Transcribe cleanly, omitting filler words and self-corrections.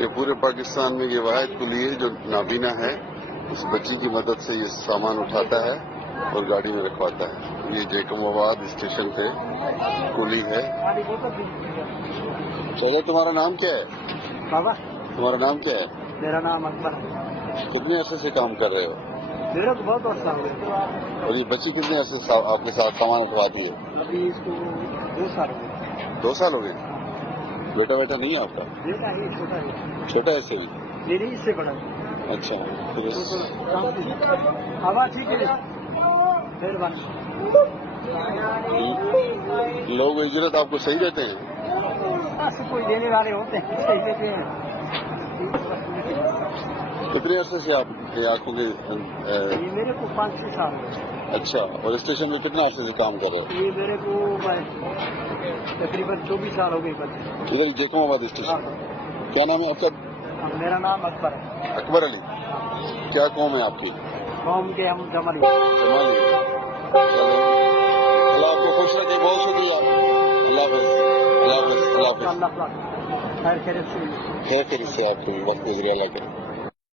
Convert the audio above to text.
یہ پورے پاکستان میں یہ واحد کلی ہے جو نابینا ہے، اس بچی کی مدد سے یہ سامان اٹھاتا ہے اور گاڑی میں رکھواتا ہے۔ یہ جیکم آباد اسٹیشن پہ کلی ہے۔ چلو، تمہارا نام کیا ہے؟ بابا، تمہارا نام کیا ہے؟ میرا نام اکبر ہے۔ کتنے عرصے سے کام کر رہے ہو؟ میرا تو بہت عرصہ ہو گیا۔ اور یہ بچی کتنے عرصے سے آپ کے ساتھ سامان اٹھواتی ہے؟ ابھی اس کو 2 سال ہو گئے۔ 2 سال ہو گئے؟ بیٹا نہیں ہے آپ کا؟ بیٹا ہی چھوٹا ہے۔ چھوٹا ہے اس سے بھی؟ نہیں، اس سے بڑا ہے۔ اچھا، ہوا ٹھیک ہے، مہربانی۔ لوگ اجرت آپ کو صحیح دیتے ہیں؟ کوئی دینے والے ہوتے ہیں، صحیح دیتے ہیں۔ کتنے عرصے سے آپ کی آنکھوں کے یہ میرے کو 5-6 سال ہو گئے۔ اچھا، اور اسٹیشن میں کتنے عرصے سے کام کر رہے ہو؟ یہ میرے کو تقریباً 24 سال ہو گئے۔ ادھر جیکم آباد اسٹیشن۔ کیا نام ہے آپ کا؟ میرا نام اکبر ہے۔ اکبر علی۔ کیا قوم ہے آپ کی؟ قوم کے ہم جمالی۔ اللہ آپ کو خوش رکھے، بہت شکریہ۔ اللہ حافظ، اللہ حافظ، اللہ حافظ۔ اللہ خیر خیریت سے خیر سے آپ کو وقت گزرے، اللہ کرے۔